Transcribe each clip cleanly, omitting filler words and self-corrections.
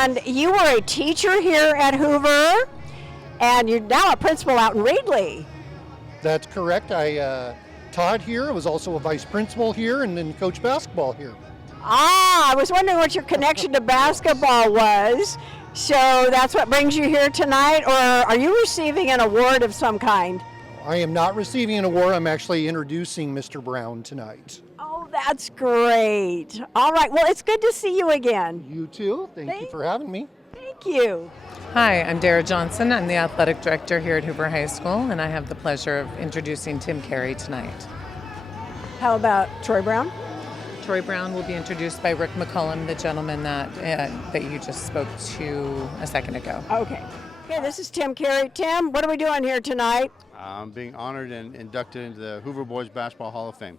And you were a teacher here at Hoover, and you're now a principal out in Reedley. That's correct. I taught here. I was also a vice principal here and then coached basketball here. I was wondering what your connection to basketball was. So that's what brings you here tonight, or are you receiving an award of some kind? I am not receiving an award. I'm actually introducing Mr. Brown tonight. Oh, that's great. All right. Well, it's good to see you again. You too. Thank you for having me. Thank you. Hi, I'm Dara Johnson. I'm the athletic director here at Hoover High School, and I have the pleasure of introducing Tim Carey tonight. How about Troy Brown? Troy Brown will be introduced by Rick McCallum, the gentleman that you just spoke to a second ago. Okay. Okay, this is Tim Carey. Tim, what are we doing here tonight? I'm being honored and inducted into the Hoover Boys Basketball Hall of Fame.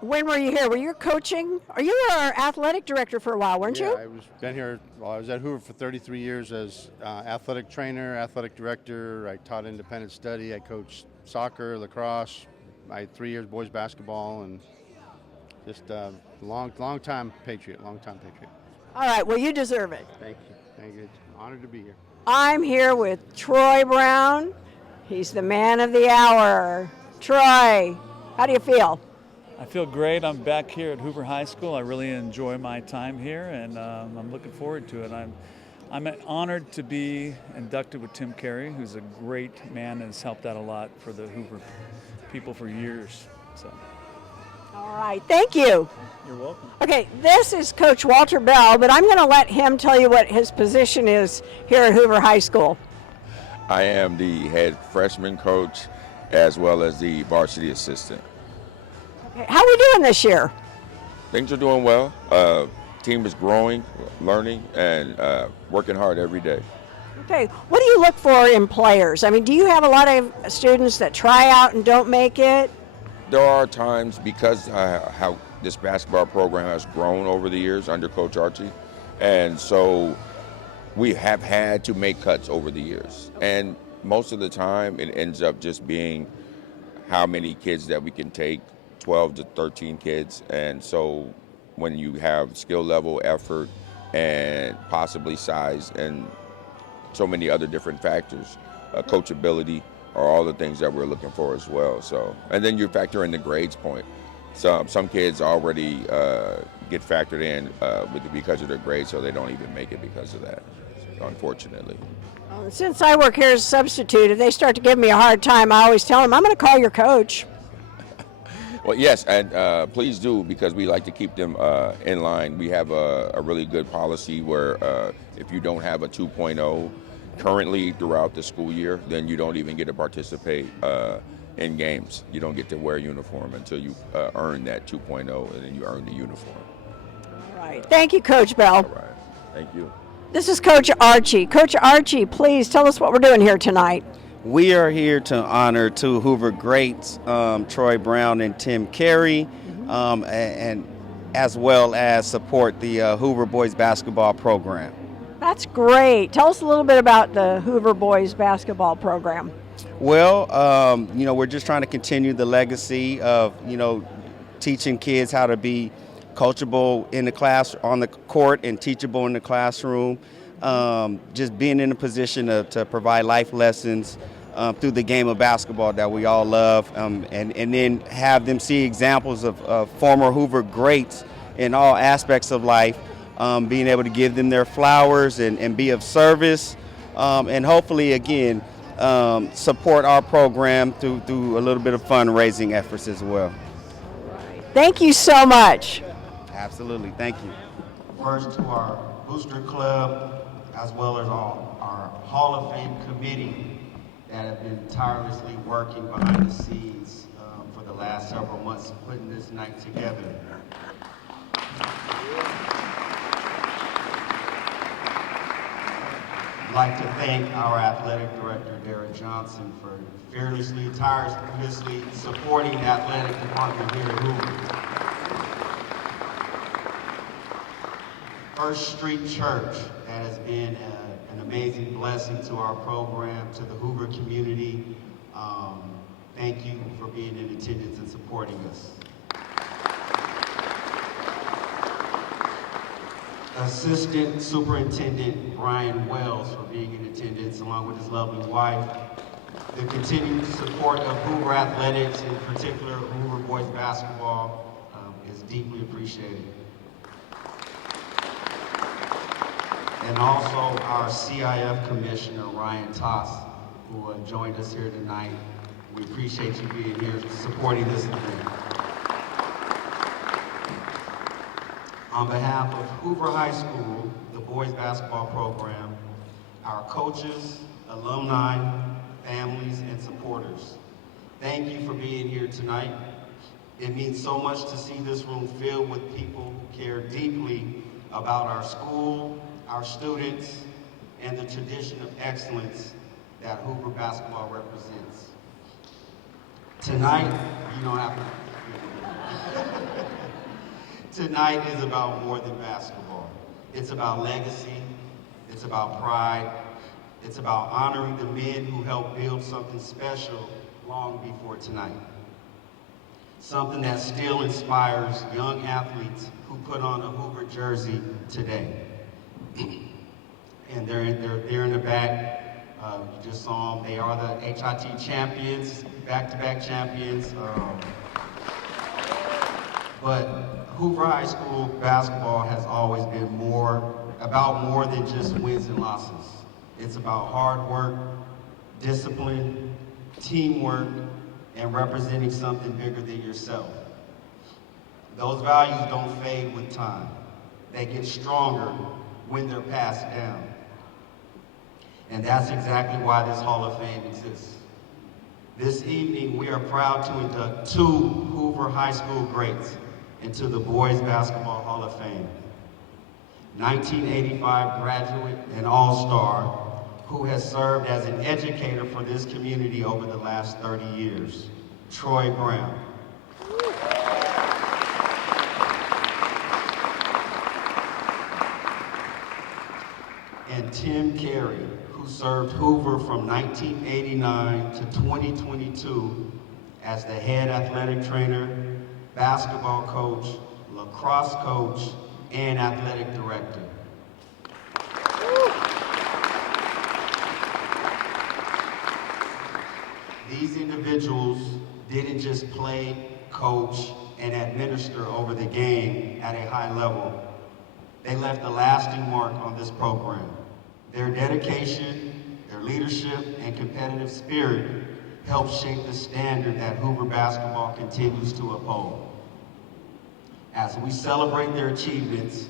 When were you here? Were you coaching? Or you were our athletic director for a while, weren't you? I was at Hoover for 33 years as athletic trainer, athletic director. I taught independent study. I coached soccer, lacrosse. I had 3 years boys basketball, and just long time patriot. All right, well, you deserve it. Thank you. It's an honor to be here. I'm here with Troy Brown. He's the man of the hour. Troy, how do you feel? I feel great. I'm back here at Hoover High School. I really enjoy my time here, and I'm looking forward to it. I'm honored to be inducted with Tim Carey, who's a great man and has helped out a lot for the Hoover people for years. So. All right, thank you. You're welcome. Okay, this is Coach Walter Bell, but I'm going to let him tell you what his position is here at Hoover High School. I am the head freshman coach as well as the varsity assistant. Okay, how are we doing this year? Things are doing well. Team is growing, learning, and working hard every day. Okay, what do you look for in players? I mean, do you have a lot of students that try out and don't make it? There are times, because how this basketball program has grown over the years under Coach Archie, and so we have had to make cuts over the years. And most of the time, it ends up just being how many kids that we can take, 12 to 13 kids. And so when you have skill level, effort, and possibly size, and so many other different factors, coachability, are all the things that we're looking for as well. So, and then you factor in the grades point. So some kids already get factored in because of their grades, so they don't even make it because of that, unfortunately. Since I work here as a substitute, if they start to give me a hard time, I always tell them, I'm going to call your coach. Well, yes, and please do, because we like to keep them in line. We have a really good policy where if you don't have a 2.0 currently throughout the school year, then you don't even get to participate in games. You don't get to wear a uniform until you earn that 2.0, and then you earn the uniform. All right. Thank you, Coach Bell. All right. Thank you. This is Coach Archie. Coach Archie, please tell us what we're doing here tonight. We are here to honor two Hoover greats, Troy Brown and Tim Carey, and as well as support the Hoover Boys Basketball Program. That's great. Tell us a little bit about the Hoover Boys Basketball Program. Well, we're just trying to continue the legacy of, teaching kids how to be coachable in the class, on the court, and teachable in the classroom. Just being in a position to provide life lessons through the game of basketball that we all love, and then have them see examples of former Hoover greats in all aspects of life, being able to give them their flowers and be of service, and hopefully, again, support our program through a little bit of fundraising efforts as well. Thank you so much. Absolutely, thank you. First to our booster club, as well as our Hall of Fame committee that have been tirelessly working behind the scenes for the last several months, putting this night together. I'd like to thank our athletic director, Dara Johnson, for fearlessly, tirelessly supporting the athletic department here at Hoover. First Street Church, that has been an amazing blessing to our program, to the Hoover community. Thank you for being in attendance and supporting us. Assistant Superintendent Brian Wells for being in attendance, along with his lovely wife. The continued support of Hoover Athletics, in particular Hoover Boys Basketball, is deeply appreciated. And also our CIF Commissioner, Ryan Toss, who joined us here tonight. We appreciate you being here supporting this event. On behalf of Hoover High School, the boys basketball program, our coaches, alumni, families, and supporters, thank you for being here tonight. It means so much to see this room filled with people who care deeply about our school, our students, and the tradition of excellence that Hoover basketball represents. Tonight, you don't have to. Tonight is about more than basketball. It's about legacy, it's about pride, it's about honoring the men who helped build something special long before tonight. Something that still inspires young athletes who put on a Hoover jersey today. And they're in the back. You just saw them. They are the HIT champions, back-to-back champions. But Hoover High School basketball has always been about more than just wins and losses. It's about hard work, discipline, teamwork, and representing something bigger than yourself. Those values don't fade with time. They get stronger when they're passed down. And that's exactly why this Hall of Fame exists. This evening, we are proud to induct 2 Hoover High School greats into the Boys Basketball Hall of Fame. 1985 graduate and all-star who has served as an educator for this community over the last 30 years, Troy Brown. And Tim Carey, who served Hoover from 1989 to 2022 as the head athletic trainer, basketball coach, lacrosse coach, and athletic director. These individuals didn't just play, coach, and administer over the game at a high level. They left a lasting mark on this program. Their dedication, their leadership, and competitive spirit helped shape the standard that Hoover basketball continues to uphold. As we celebrate their achievements,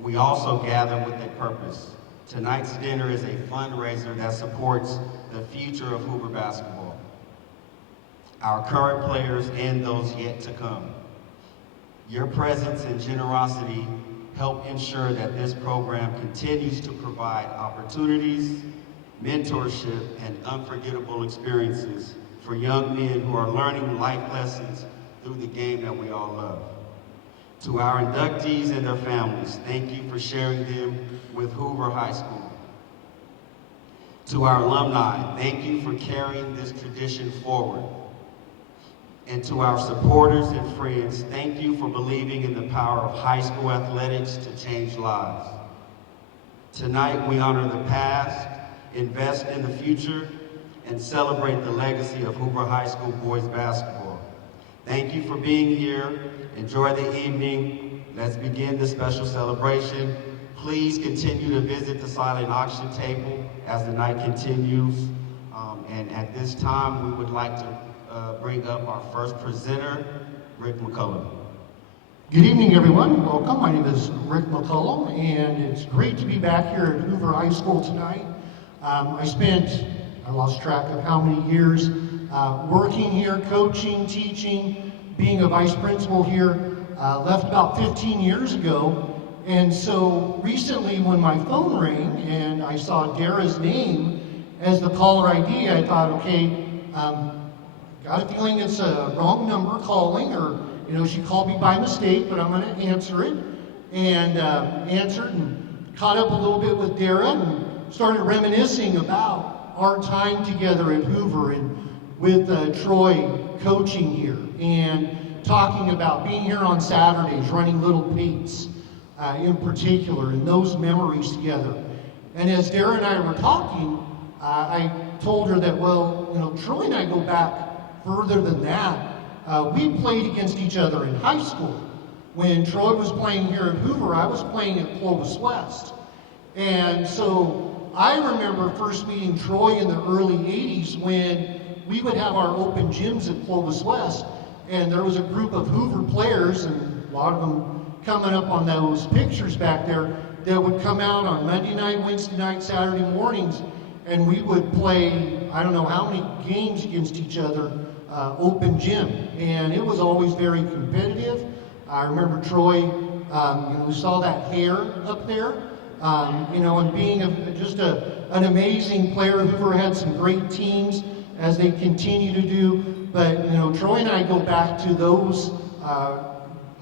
we also gather with a purpose. Tonight's dinner is a fundraiser that supports the future of Hoover basketball, our current players and those yet to come. Your presence and generosity help ensure that this program continues to provide opportunities, mentorship, and unforgettable experiences for young men who are learning life lessons through the game that we all love. To our inductees and their families, thank you for sharing them with Hoover High School. To our alumni, thank you for carrying this tradition forward. And to our supporters and friends, thank you for believing in the power of high school athletics to change lives. Tonight, we honor the past, invest in the future, and celebrate the legacy of Hoover High School boys basketball. Thank you for being here. Enjoy the evening. Let's begin this special celebration. Please continue to visit the silent auction table as the night continues. And at this time, we would like to bring up our first presenter, Rick McCallum. Good evening, everyone. Welcome. My name is Rick McCallum, and it's great to be back here at Hoover High School tonight. I lost track of how many years working here, coaching, teaching, being a vice principal here. Left about 15 years ago, and so recently when my phone rang and I saw Dara's name as the caller ID, I thought, okay, got a feeling it's a wrong number calling, or she called me by mistake, but I'm going to answer it. And answered and caught up a little bit with Dara and started reminiscing about our time together at Hoover and with Troy coaching here and talking about being here on Saturdays, running Little Pete's, in particular, and those memories together. And as Dara and I were talking, I told her that, well, you know, Troy and I go back further than that. We played against each other in high school. When Troy was playing here at Hoover, I was playing at Clovis West. And so I remember first meeting Troy in the early 80s when we would have our open gyms at Clovis West, and there was a group of Hoover players, and a lot of them coming up on those pictures back there, that would come out on Monday night, Wednesday night, Saturday mornings, and we would play, I don't know how many games against each other, open gym. And it was always very competitive. I remember Troy, you know, we saw that hair up there, you know, and being just an amazing player. Hoover had some great teams, as they continue to do. But, you know, Troy and I go back to those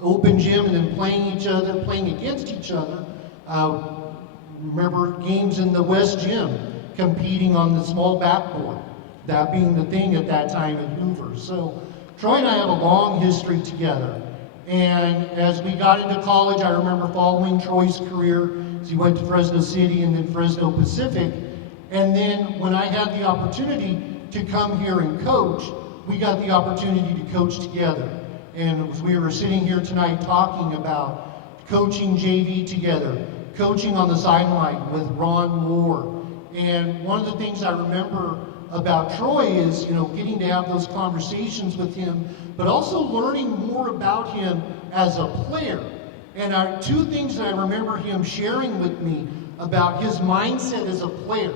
open gym and then playing against each other. Remember games in the West Gym, competing on the small backboard, that being the thing at that time at Hoover. So Troy and I have a long history together. And as we got into college, I remember following Troy's career as he went to Fresno City and then Fresno Pacific. And then when I had the opportunity to come here and coach, we got the opportunity to coach together. And as we were sitting here tonight talking about coaching JV together, coaching on the sideline with Ron Moore. And one of the things I remember about Troy is, you know, getting to have those conversations with him, but also learning more about him as a player. And two things that I remember him sharing with me about his mindset as a player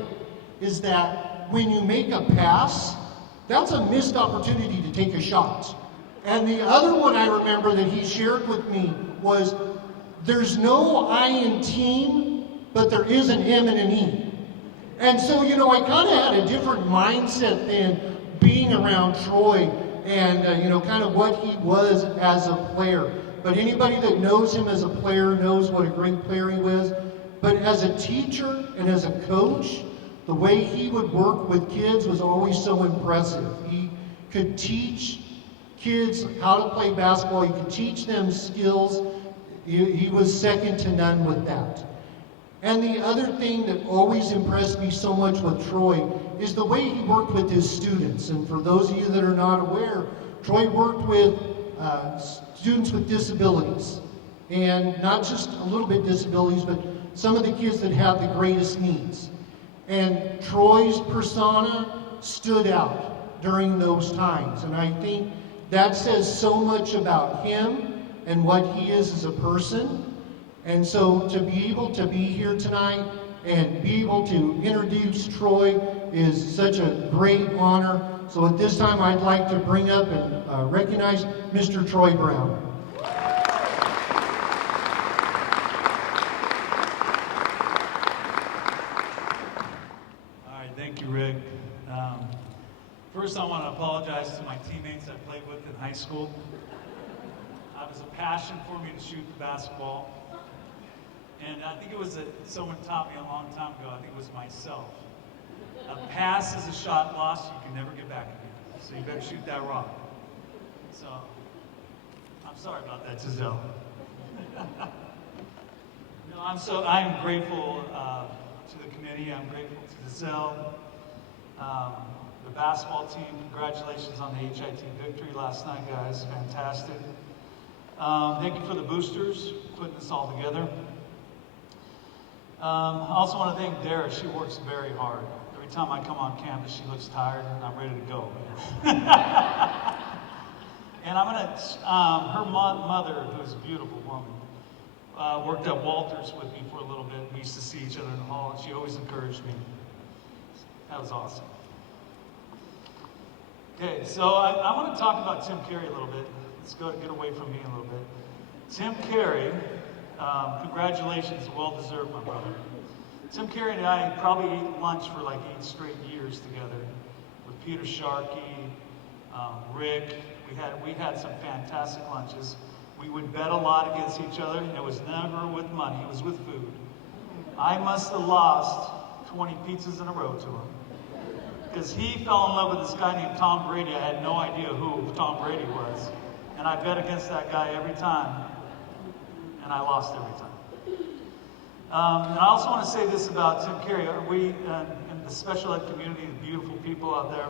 is that when you make a pass, that's a missed opportunity to take a shot. And the other one I remember that he shared with me was, there's no I in team, but there is an M and an E. And so, you know, I kind of had a different mindset than being around Troy and, you know, kind of what he was as a player. But anybody that knows him as a player knows what a great player he was. But as a teacher and as a coach, the way he would work with kids was always so impressive. He could teach kids how to play basketball. He could teach them skills. He was second to none with that. And the other thing that always impressed me so much with Troy is the way he worked with his students. And for those of you that are not aware, Troy worked with students with disabilities. And not just a little bit disabilities, but some of the kids that have the greatest needs. And Troy's persona stood out during those times. And I think that says so much about him and what he is as a person. And so to be able to be here tonight and be able to introduce Troy is such a great honor. So at this time, I'd like to bring up and recognize Mr. Troy Brown. All right, thank you, Rick. First, I want to apologize to my teammates I played with in high school. It was a passion for me to shoot the basketball. And I think it was someone taught me a long time ago, I think it was myself. A pass is a shot lost, you can never get back again. So you better shoot that rock. So, I'm sorry about that, Tezale. No, I'm grateful to the committee, I'm grateful to Tezale, the basketball team. Congratulations on the HIT victory last night, guys, fantastic. Thank you for the boosters, putting this all together. I also want to thank Dara. She works very hard. Every time I come on campus, she looks tired, and I'm ready to go. And I'm going to, her mother, who's a beautiful woman, worked at Walters with me for a little bit. We used to see each other in the hall, and she always encouraged me. That was awesome. Okay, so I want to talk about Tim Carey a little bit. Let's get away from me a little bit. Tim Carey. Congratulations, well-deserved, my brother. Tim Carey and I probably ate lunch for like 8 straight years together with Peter Sharkey, Rick. We had some fantastic lunches. We would bet a lot against each other, and it was never with money, it was with food. I must have lost 20 pizzas in a row to him. Because he fell in love with this guy named Tom Brady. I had no idea who Tom Brady was. And I bet against that guy every time. And I lost every time. And I also want to say this about Tim Carey. We, in the special ed community, the beautiful people out there,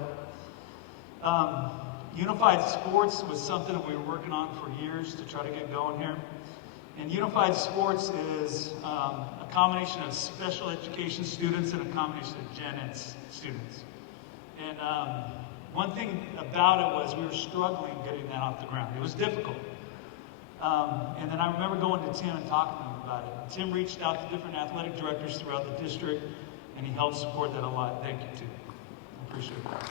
unified sports was something that we were working on for years to try to get going here. And unified sports is a combination of special education students and a combination of gen ed students. And one thing about it was we were struggling getting that off the ground. It was difficult. And then I remember going to Tim and talking to him about it. Tim reached out to different athletic directors throughout the district, and he helped support that a lot. Thank you, Tim. I appreciate that.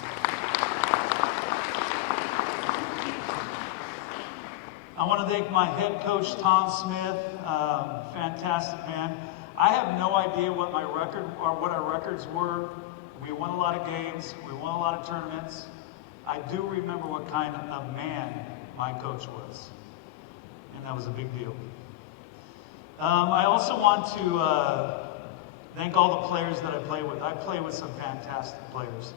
I want to thank my head coach, Tom Smith, fantastic man. I have no idea what my record or what our records were. We won a lot of games. We won a lot of tournaments. I do remember what kind of man my coach was, and that was a big deal. I also want to thank all the players that I play with. I play with some fantastic players.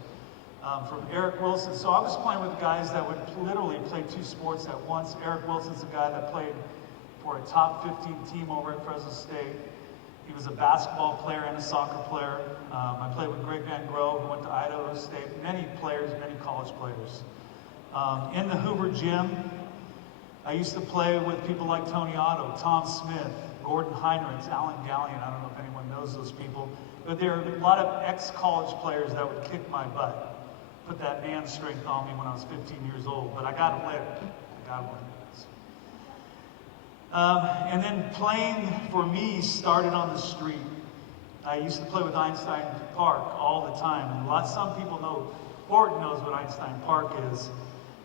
From Eric Wilson. So I was playing with guys that would literally play 2 sports at once. Eric Wilson's a guy that played for a top 15 team over at Fresno State. He was a basketball player and a soccer player. I played with Greg Van Grove, who went to Idaho State. Many players, many college players. In the Hoover gym, I used to play with people like Tony Otto, Tom Smith, Gordon Heinrichs, Alan Gallion. I don't know if anyone knows those people. But there are a lot of ex-college players that would kick my butt. Put that man strength on me when I was 15 years old, but I got to live. I got to live. And then playing for me started on the street. I used to play with Einstein Park all the time, and some people know, Horton knows what Einstein Park is,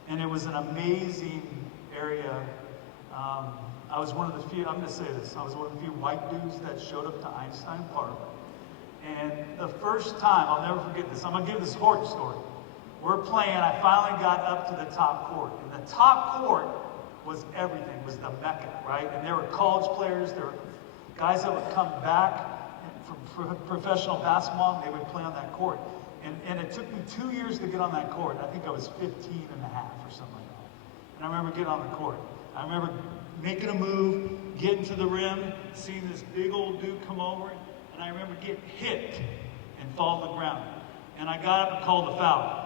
and it was an amazing area. I was one of the few, I'm going to say this, I was one of the few white dudes that showed up to Einstein Park. And the first time, I'll never forget this, I'm going to give this Horton story. We're playing, I finally got up to the top court. And the top court was everything, was the Mecca, right? And there were college players, there were guys that would come back from professional basketball, and they would play on that court. And it took me 2 years to get on that court. I think I was 15 and a half or something like that. And I remember getting on the court. I remember making a move, getting to the rim, seeing this big old dude come over, and I remember getting hit and fall to the ground. And I got up and called a foul.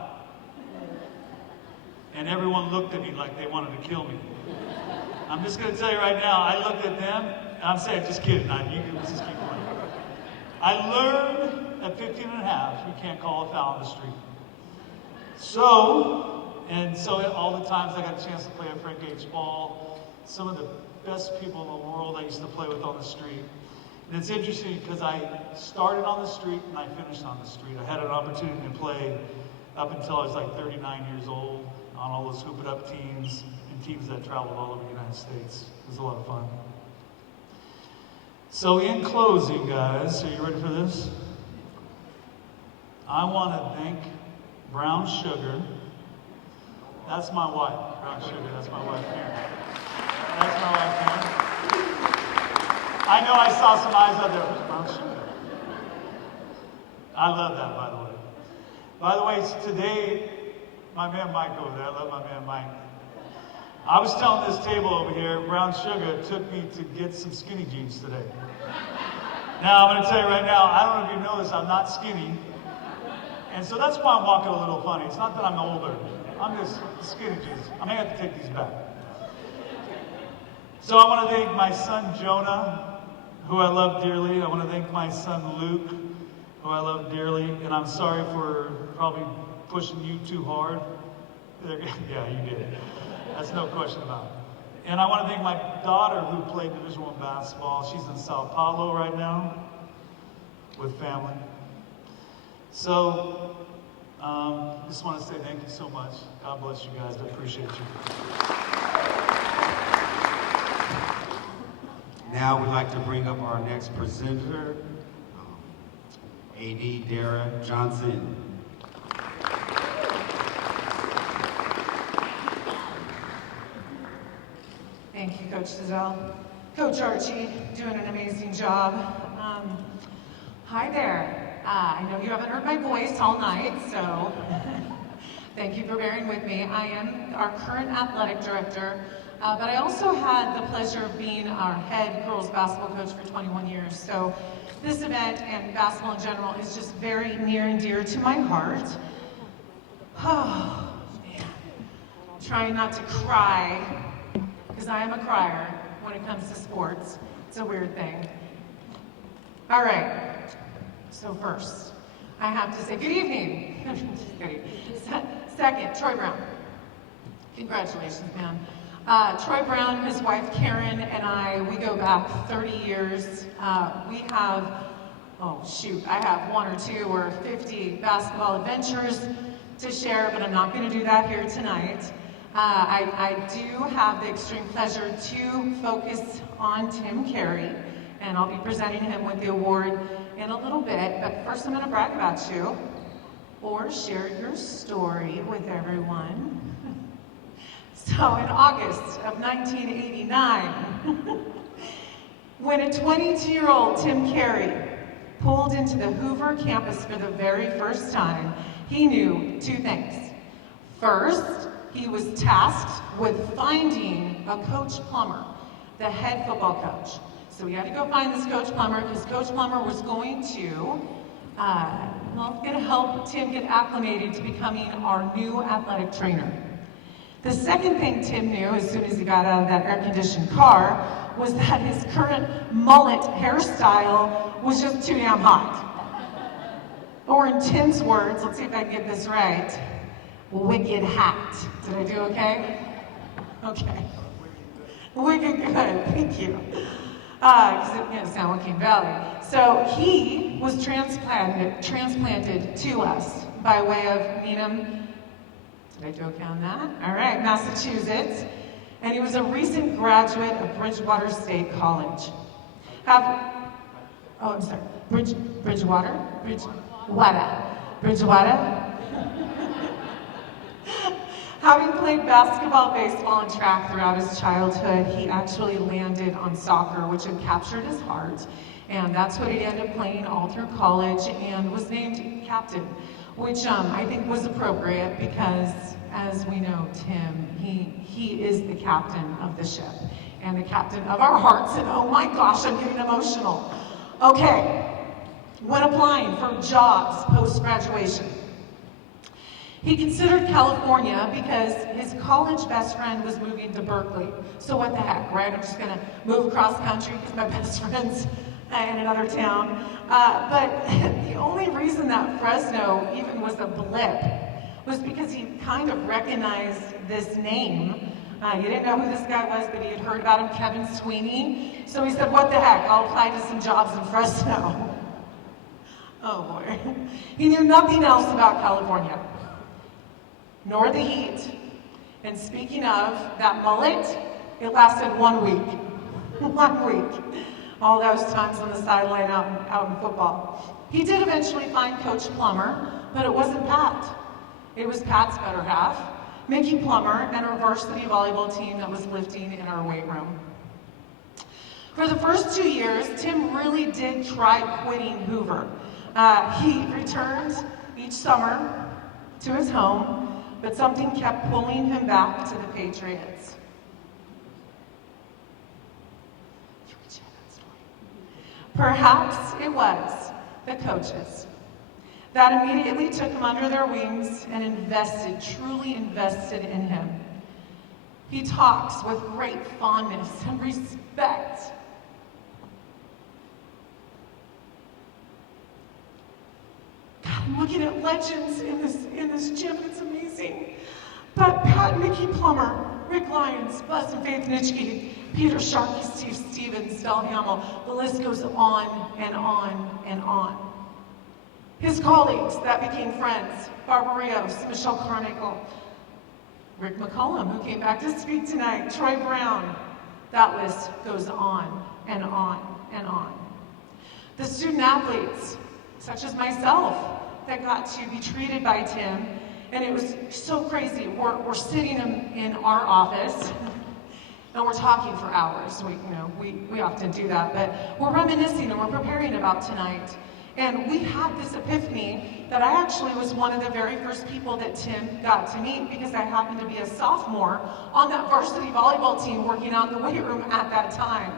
And everyone looked at me like they wanted to kill me. I'm just going to tell you right now, I looked at them, and I'm saying, just kidding, you can just keep going. I learned at 15 and a half, you can't call a foul on the street. So all the times I got a chance to play at Frank H. Ball, some of the best people in the world I used to play with on the street. And it's interesting because I started on the street and I finished on the street. I had an opportunity to play up until I was like 39 years old on all those Hoop It Up teams and teams that traveled all over the United States. It was a lot of fun. So in closing, guys, are you ready for this? I want to thank Brown Sugar. That's my wife, Brown Sugar. That's my wife, Karen. That's my wife, Karen. I know I saw some eyes out there. Who's Brown Sugar? I love that, by the way. By the way, today, my man Mike over there, I love my man Mike. I was telling this table over here, Brown Sugar took me to get some skinny jeans today. Now, I'm going to tell you right now, I don't know if you know this, I'm not skinny. And so that's why I'm walking a little funny. It's not that I'm older. I'm just skinny jeans. I may have to take these back. So I want to thank my son Jonah, who I love dearly. I want to thank my son Luke, who I love dearly. And I'm sorry for probably pushing you too hard. Yeah, you did. That's no question about it. And I want to thank my daughter who played Division I basketball. She's in Sao Paulo right now with family. So, just want to say thank you so much. God bless you guys. I appreciate you. Now we'd like to bring up our next presenter, AD Dara Johnson. Thank you, Coach Tezale. Coach Archie, doing an amazing job. Hi there. I know you haven't heard my voice all night, so thank you for bearing with me. I am our current athletic director. But I also had the pleasure of being our head girls basketball coach for 21 years. So this event and basketball in general is just very near and dear to my heart. Oh, man. Trying not to cry, because I am a crier when it comes to sports. It's a weird thing. All right, so first, I have to say good evening. Just kidding. Second, Troy Brown. Congratulations, man. Troy Brown, his wife Karen, and I, we go back 30 years. We have, I have 1 or 2 or 50 basketball adventures to share, but I'm not going to do that here tonight. I do have the extreme pleasure to focus on Tim Carey, and I'll be presenting him with the award in a little bit, but first I'm going to brag about you, or share your story with everyone. So in August of 1989, when a 22-year-old Tim Carey pulled into the Hoover campus for the very first time, he knew 2 things. First, he was tasked with finding a Coach Plummer, the head football coach. So we had to go find this Coach Plummer because Coach Plummer was going to help Tim get acclimated to becoming our new athletic trainer. The second thing Tim knew as soon as he got out of that air-conditioned car was that his current mullet hairstyle was just too damn hot. Or in Tim's words, let's see if I can get this right, wicked hot. Did I do okay? Okay. Wicked good, thank you. Because it's San Joaquin Valley. So he was transplanted to us by way of Needham. Did I do okay on that? All right, Massachusetts. And he was a recent graduate of Bridgewater State College. Bridgewater? Having played basketball, baseball, and track throughout his childhood, he actually landed on soccer, which had captured his heart. And that's what he ended up playing all through college and was named captain, which I think was appropriate because, as we know, Tim, he is the captain of the ship and the captain of our hearts. And oh my gosh, I'm getting emotional. Okay, when applying for jobs post-graduation, he considered California because his college best friend was moving to Berkeley. So what the heck, right? I'm just gonna move across country because my best friend's in another town. But the only reason that Fresno even was a blip was because he kind of recognized this name. You didn't know who this guy was, but he had heard about him, Kevin Sweeney. So he said, what the heck, I'll apply to some jobs in Fresno. Oh boy. He knew nothing else about California, nor the heat. And speaking of that mullet, it lasted 1 week. 1 week. All those times on the sideline out in football. He did eventually find Coach Plummer, but it wasn't Pat. It was Pat's better half, Mickey Plummer, and our varsity volleyball team that was lifting in our weight room. For the first 2 years, Tim really did try quitting Hoover. He returned each summer to his home, but something kept pulling him back to the Patriots. Perhaps it was the coaches that immediately took him under their wings and truly invested in him. He talks with great fondness and respect. God, I'm looking at legends in this gym, and it's amazing. But Pat, Mickey Plummer, Rick Lyons, Bus and Faith Nitschke, Peter Sharkey, Steve Stevens, Del Hamill, the list goes on and on and on. His colleagues that became friends, Barbara Rios, Michelle Carmichael, Rick McCallum, who came back to speak tonight, Troy Brown, that list goes on and on and on. The student athletes, such as myself, that got to be treated by Tim, and it was so crazy. We're sitting in our office, and we're talking for hours. We often do that, but we're reminiscing and we're preparing about tonight. And we had this epiphany that I actually was one of the very first people that Tim got to meet because I happened to be a sophomore on that varsity volleyball team working out in the weight room at that time.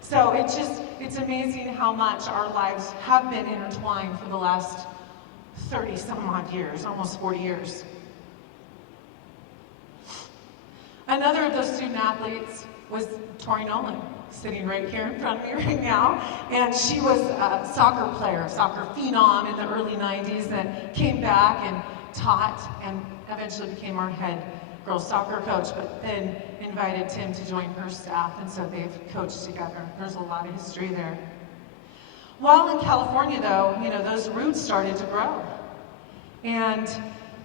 So it's amazing how much our lives have been intertwined for the last 30 some odd years, almost 40 years. Another of those student athletes was Tori Nolan, sitting right here in front of me right now. And she was a soccer player, soccer phenom in the early 90s, and came back and taught and eventually became our head girls soccer coach, but then invited Tim to join her staff, and so they've coached together. There's a lot of history there. While in California, though, those roots started to grow. And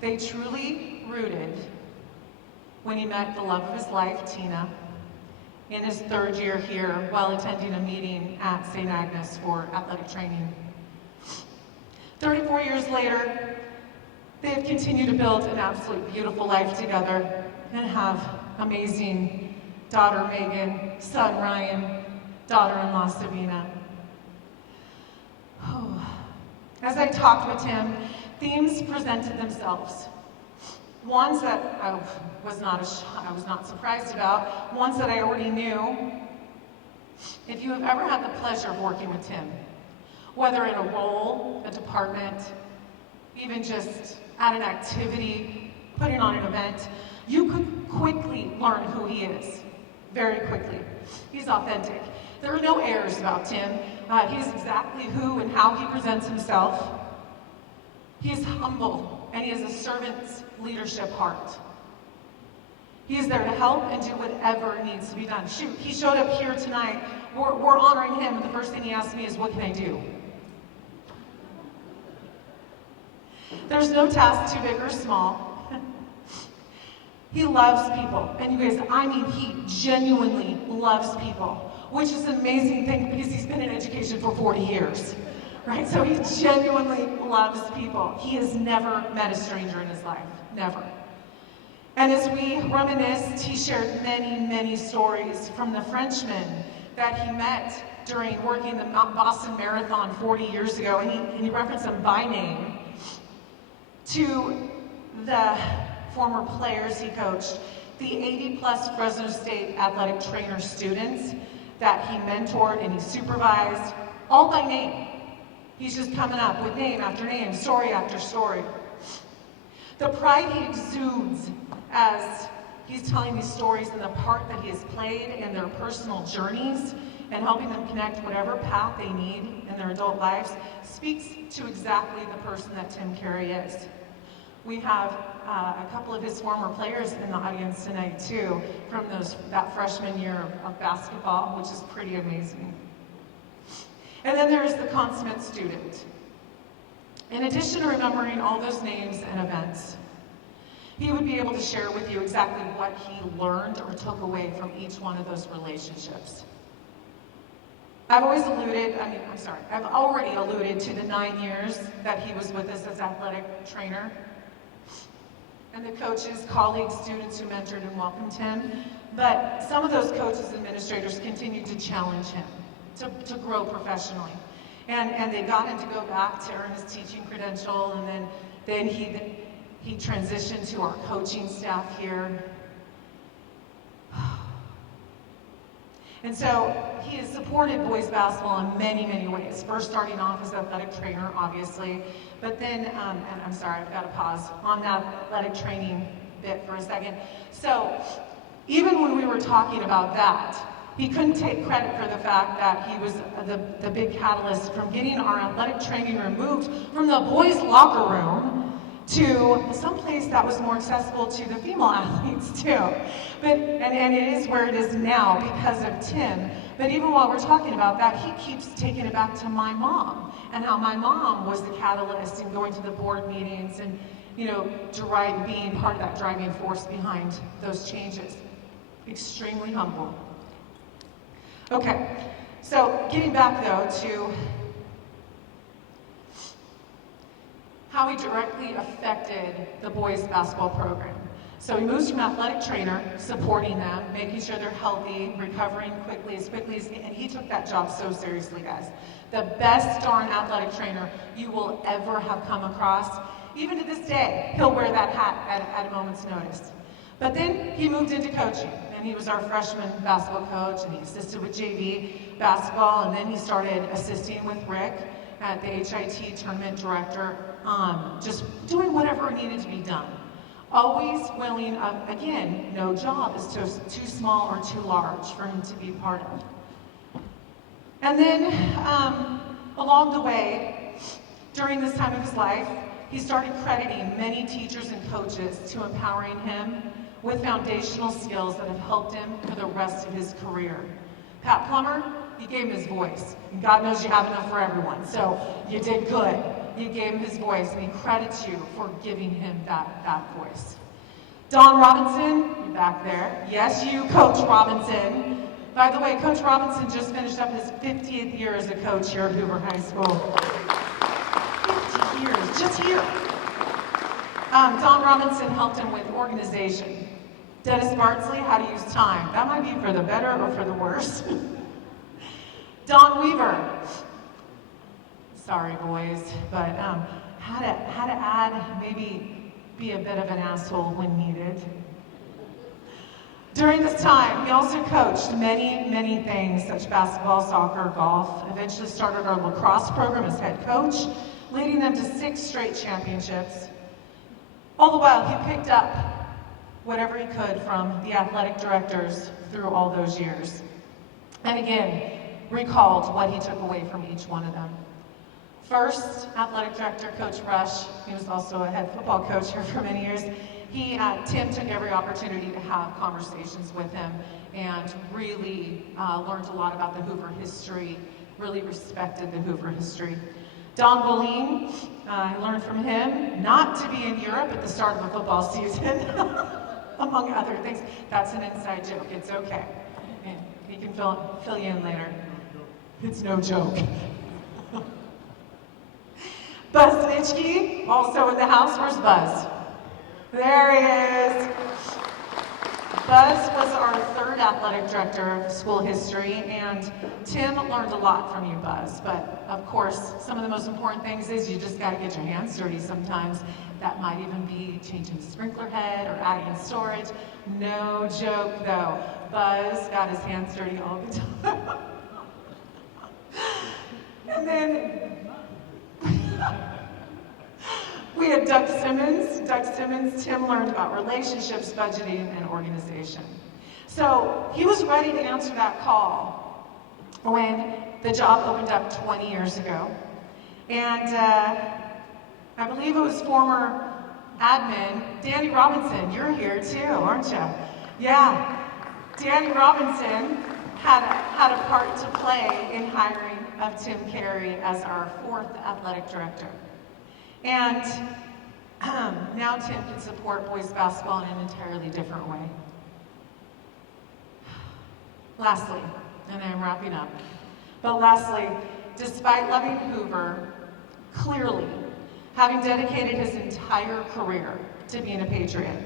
they truly rooted when he met the love of his life, Tina, in his third year here while attending a meeting at St. Agnes for athletic training. 34 years later, they have continued to build an absolutely beautiful life together and have amazing daughter Megan, son Ryan, daughter-in-law Sabina. As I talked with him, themes presented themselves. Ones that I was not surprised about, ones that I already knew. If you have ever had the pleasure of working with Tim, whether in a role, a department, even just at an activity, putting on an event, you could quickly learn who he is, very quickly. He's authentic. There are no airs about Tim. He's exactly who and how he presents himself. He's humble, and he has a servant's leadership heart. He is there to help and do whatever needs to be done. Shoot, he showed up here tonight. We're honoring him, and the first thing he asked me is, what can I do? There's no task too big or small. He loves people. And you guys, I mean, he genuinely loves people, which is an amazing thing because he's been in education for 40 years, right? So he genuinely loves people. He has never met a stranger in his life, never. And as we reminisced, he shared many, many stories from the Frenchman that he met during working the Boston Marathon 40 years ago, and he referenced them by name, to the former players he coached, the 80-plus Fresno State athletic trainer students that he mentored and he supervised, all by name. He's just coming up with name after name, story after story. The pride he exudes as he's telling these stories and the part that he has played in their personal journeys and helping them connect whatever path they need in their adult lives speaks to exactly the person that Tim Carey is. We have a couple of his former players in the audience tonight too, from that freshman year of basketball, which is pretty amazing. And then there's the consummate student. In addition to remembering all those names and events, he would be able to share with you exactly what he learned or took away from each one of those relationships. I've already alluded to the 9 years that he was with us as athletic trainer, and the coaches, colleagues, students who mentored and welcomed him. But some of those coaches and administrators continued to challenge him to grow professionally. And they got him to go back to earn his teaching credential, and then he transitioned to our coaching staff here. And so he has supported boys basketball in many, many ways. First starting off as athletic trainer, obviously, but then, and I'm sorry, I've got to pause on that athletic training bit for a second. So even when we were talking about that, he couldn't take credit for the fact that he was the big catalyst from getting our athletic training removed from the boys' locker room to someplace that was more accessible to the female athletes too. And it is where it is now because of Tim. But even while we're talking about that, he keeps taking it back to my mom and how my mom was the catalyst in going to the board meetings and, being part of that driving force behind those changes. Extremely humble. Okay, so getting back though to how he directly affected the boys basketball program. So he moves from athletic trainer, supporting them, making sure they're healthy, recovering quickly as, and he took that job so seriously, guys. The best darn athletic trainer you will ever have come across. Even to this day, he'll wear that hat at a moment's notice. But then he moved into coaching, and he was our freshman basketball coach, and he assisted with JV basketball, and then he started assisting with Rick at the HIT tournament director, just doing whatever needed to be done. Always willing, again, no job is too small or too large for him to be part of. And then along the way, during this time of his life, he started crediting many teachers and coaches to empowering him with foundational skills that have helped him for the rest of his career. Pat Plummer, he gave him his voice. And God knows you have enough for everyone, so you did good. You gave him his voice, and he credits you for giving him that voice. Don Robinson, you're back there. Yes, you, Coach Robinson. By the way, Coach Robinson just finished up his 50th year as a coach here at Hoover High School. 50 years, just here. Don Robinson helped him with organization. Dennis Bartsley, how to use time. That might be for the better or for the worse. Don Weaver. Sorry, boys, but how to add, maybe be a bit of an asshole when needed. During this time, he also coached many things, such as basketball, soccer, golf. Eventually started our lacrosse program as head coach, leading them to 6 straight championships. All the while, he picked up whatever he could from the athletic directors through all those years. And again, recalled what he took away from each one of them. First, athletic director, Coach Rush, he was also a head football coach here for many years. Tim took every opportunity to have conversations with him and really learned a lot about the Hoover history, really respected the Hoover history. Don Boleen, I learned from him not to be in Europe at the start of a football season, among other things. That's an inside joke, it's okay. And he can fill you in later. It's no joke. Buzz Nitschke, also in the house. Where's Buzz? There he is. Buzz was our 3rd athletic director of school history, and Tim learned a lot from you, Buzz. But of course, some of the most important things is you just got to get your hands dirty sometimes. That might even be changing the sprinkler head or adding storage. No joke, though. Buzz got his hands dirty all the time. And then we had Doug Simmons. Doug Simmons, Tim learned about relationships, budgeting, and organization. So he was ready to answer that call when the job opened up 20 years ago. And I believe it was former admin, Danny Robinson. You're here too, aren't you? Yeah. Danny Robinson had a part to play in hiring of Tim Carey as our 4th athletic director. And now Tim can support boys basketball in an entirely different way. Lastly, and I'm wrapping up, but lastly, despite loving Hoover, clearly having dedicated his entire career to being a Patriot,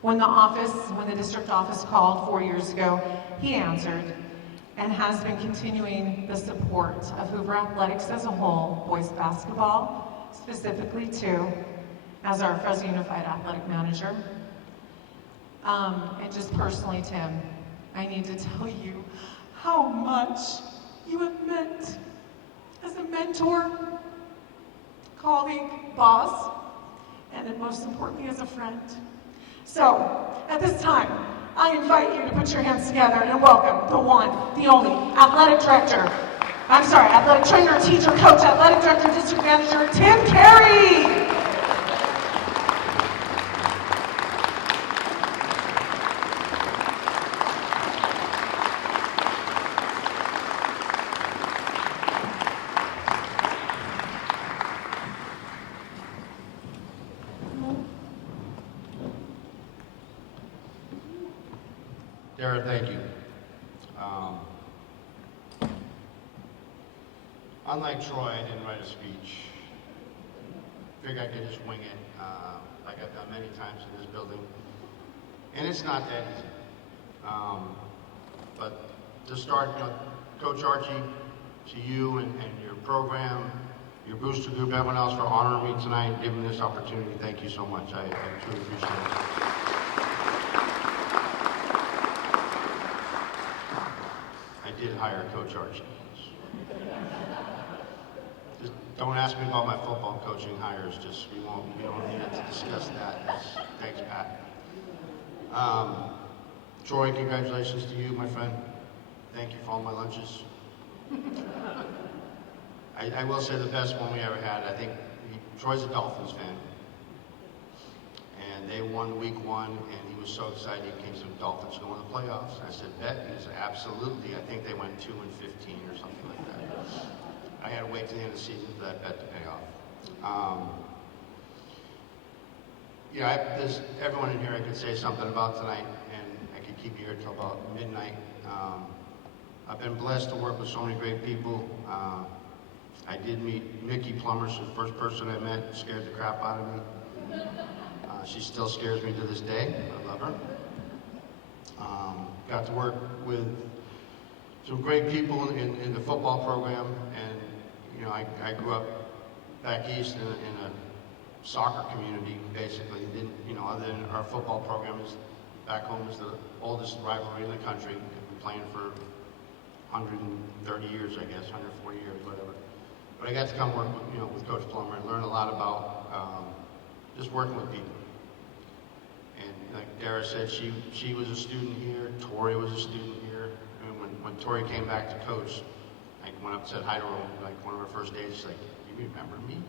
when the district office called 4 years ago, he answered and has been continuing the support of Hoover athletics as a whole, boys basketball specifically too, as our Fresno Unified Athletic Manager. And just personally, Tim, I need to tell you how much you have meant as a mentor, colleague, boss, and then most importantly as a friend. So, at this time, I invite you to put your hands together and welcome the one, the only, athletic trainer, teacher, coach, athletic director, district manager, Tim Carey. Dara, thank you. Unlike Troy, I didn't write a speech. Figured I could just wing it, like I've done many times in this building. And it's not that easy. But to start, Coach Archie, to you and your program, your booster group, everyone else for honoring me tonight and giving me this opportunity, thank you so much. I truly appreciate it. I did hire Coach Archie. Just don't ask me about my football coaching hires. Just we don't need to discuss that. Thanks, Pat. Troy, congratulations to you, my friend. Thank you for all my lunches. I will say the best one we ever had. I think Troy's a Dolphins fan, and they won week 1, and he was so excited he came to the Dolphins going to the playoffs. And I said, bet? He said, absolutely. I think they went 2-15 or something like that. I had to wait till the end of the season for that bet to pay off. There's everyone in here I could say something about tonight, and I could keep you here till about midnight. I've been blessed to work with so many great people. I did meet Mickey Plummer, she's the first person I met, scared the crap out of me. She still scares me to this day. I love her. Got to work with some great people in the football program, and I grew up back east in a soccer community, basically. Didn't, other than our football program is back home is the oldest rivalry in the country. We've been playing for 130 years, I guess, 140 years, whatever. But I got to come work with Coach Plummer and learn a lot about just working with people. And like Dara said, she was a student here. Tori was a student here. And when Tori came back to coach, I went up and said hi to her, like one of her first days. She's like, "You remember me?"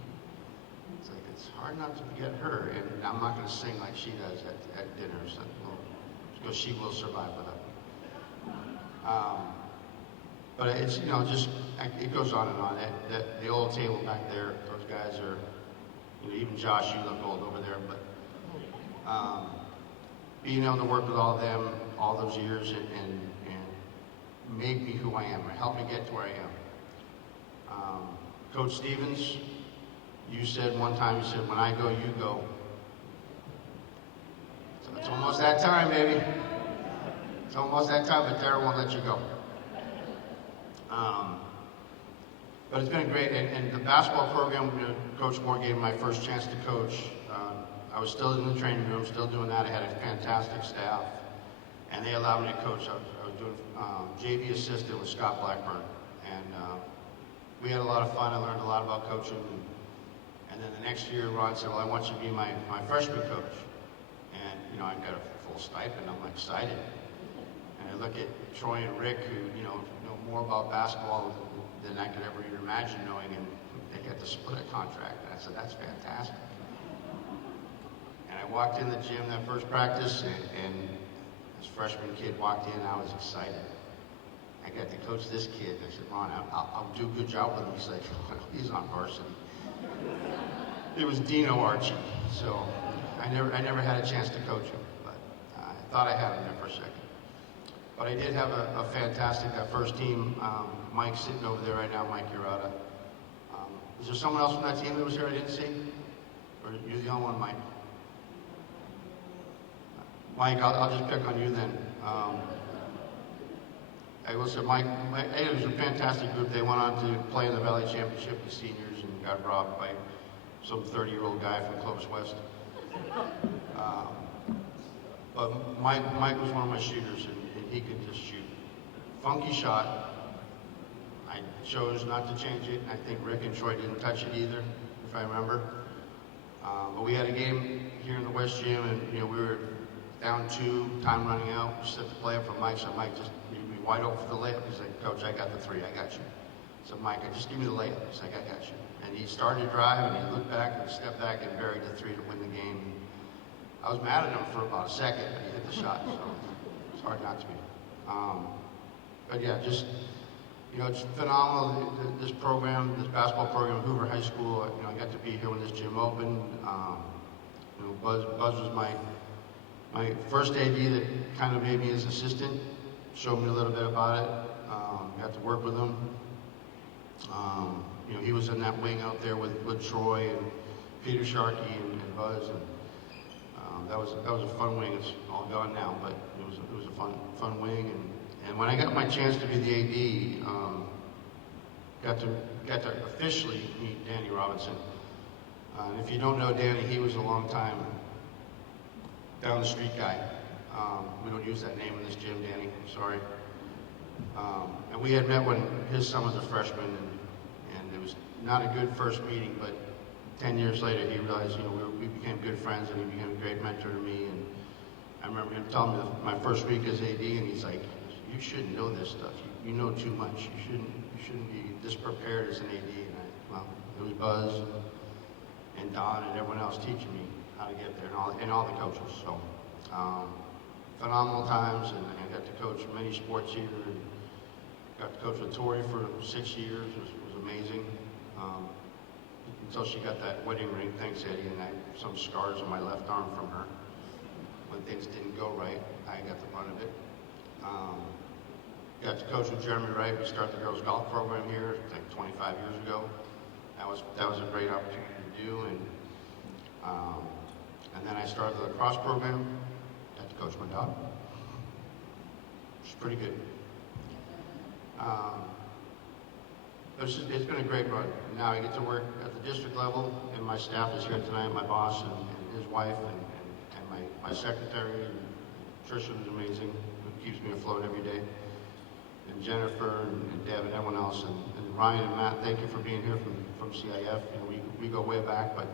It's like, it's hard not to forget her. And I'm not going to sing like she does at dinners. Because she will survive without me. But it's, it goes on and on. The old table back there, those guys are, even Josh, you look old over there, but being able to work with all of them all those years and make me who I am, or help me get to where I am. Coach Stevens, you said one time, you said, when I go, you go. So it's almost that time, baby. It's almost that time, but Dara won't let you go. But it's been great, and the basketball program, Coach Moore gave me my first chance to coach. I was still in the training room, still doing that. I had a fantastic staff, and they allowed me to coach. I was doing JV assistant with Scott Blackburn, and we had a lot of fun. I learned a lot about coaching, and then the next year, Ron said, "Well, I want you to be my freshman coach," and I got a full stipend. I'm excited, and I look at Troy and Rick, who know more about basketball than I could ever even imagine knowing, and they got to split a contract. And I said, that's fantastic. And I walked in the gym that first practice, and this freshman kid walked in, I was excited. I got to coach this kid. I said, Ron, I'll do a good job with him. He's like, he's on varsity. It was Dino Archie, so I never had a chance to coach him, but I thought I had him there for a second. But I did have a fantastic first team. Mike's sitting over there right now, Mike Urata. Is there someone else from that team that was here I didn't see? Or you're the only one, Mike? Mike, I'll just pick on you then. I will say, Mike, it was a fantastic group. They went on to play in the Valley Championship with seniors and got robbed by some 30-year-old guy from Clovis West. But Mike was one of my shooters, and he could just shoot. Funky shot. I chose not to change it. I think Rick and Troy didn't touch it either, if I remember. But we had a game here in the West Gym, and we were down 2, time running out. We set the play up for Mike, so Mike just be wide open for the layup. He's like, Coach, I got the 3, I got you. So Mike, just give me the layup. He's like, I got you. And he started to drive, and he looked back and stepped back and buried the 3 to win the game. I was mad at him for about a second, but he hit the shot, so it's hard not to be. But yeah, just, it's phenomenal, this program, this basketball program, Hoover High School. I got to be here when this gym opened. Buzz was my first AD that kind of made me his assistant, showed me a little bit about it. Got to work with him. He was in that wing out there with Troy and Peter Sharkey and Buzz. And That was a fun wing. It's all gone now, but it was a fun wing. And when I got my chance to be the AD, got to officially meet Danny Robinson. And if you don't know Danny, he was a long time down the street guy. We don't use that name in this gym, Danny. I'm sorry. And we had met when his son was a freshman, and it was not a good first meeting, but 10 years later, he realized, we became good friends, and he became a great mentor to me. And I remember him telling me my first week as AD, and he's like, "You shouldn't know this stuff. You know too much. You shouldn't be this prepared as an AD." And it was Buzz and Don and everyone else teaching me how to get there, and all the coaches. So phenomenal times, and I got to coach many sports here, and got to coach with Tori for 6 years. It was amazing. Until she got that wedding ring, thanks Eddie, and I had some scars on my left arm from her. When things didn't go right, I got the brunt of it. Got to coach with Jeremy Wright. We started the girls golf program here like 25 years ago. That was a great opportunity to do, and then I started the lacrosse program. Got to coach my dog. Which is pretty good. It's been a great run. Now I get to work at the district level, and my staff is here tonight, my boss and his wife, and my secretary, and Tricia is amazing, who keeps me afloat every day, and Jennifer, and Deb, and everyone else, and Ryan and Matt, thank you for being here from CIF. We go way back, but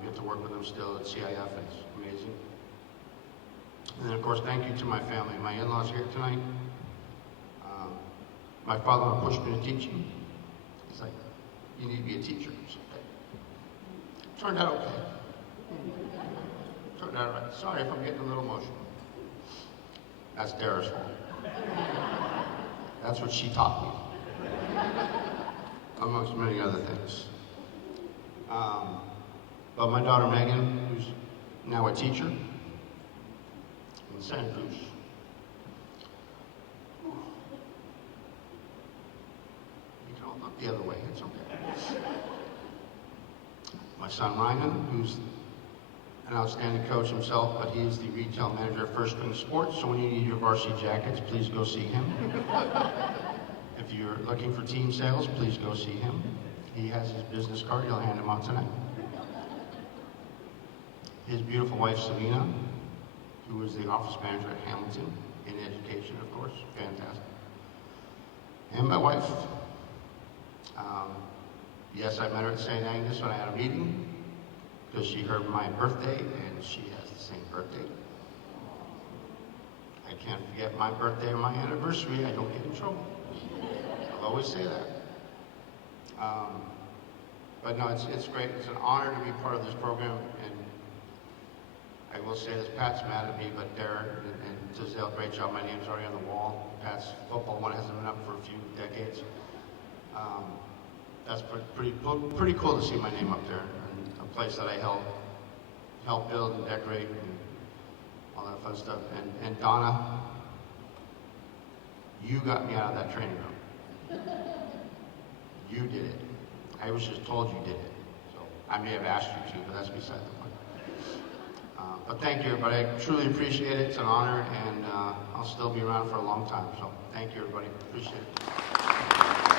we get to work with them still at CIF, and it's amazing. And then, of course, thank you to my family. My in-laws here tonight. My father-in-law pushed me to teaching. He's like, "You need to be a teacher." Turned out okay. Turned out right. Sorry if I'm getting a little emotional. That's Dara's fault. That's what she taught me, amongst many other things. But my daughter Megan, who's now a teacher in Santa Cruz. You can all look the other way, it's okay. My son Ryan, who's an outstanding coach himself, but he's the retail manager of First String Sports, so when you need your varsity jackets, please go see him. If you're looking for team sales, please go see him. He has his business card, he'll hand him out tonight. His beautiful wife, Savina, who is the office manager at Hamilton, in education, of course, fantastic. And my wife. Yes, I met her at St. Agnes when I had a meeting, because she heard my birthday, and she has the same birthday. I can't forget my birthday or my anniversary, I don't get in trouble. I'll always say that. But no, it's great. It's an honor to be part of this program, and I will say this, Pat's mad at me, but Dara and Tezale, great job. My name's already on the wall. Pat's football one hasn't been up for a few decades. That's pretty cool to see my name up there, and a place that I helped build and decorate and all that fun stuff. And Donna, you got me out of that training room. You did it. I was just told you did it. So I may have asked you to, but that's beside the point. But thank you, everybody. I truly appreciate it. It's an honor, and I'll still be around for a long time. So thank you, everybody. Appreciate it.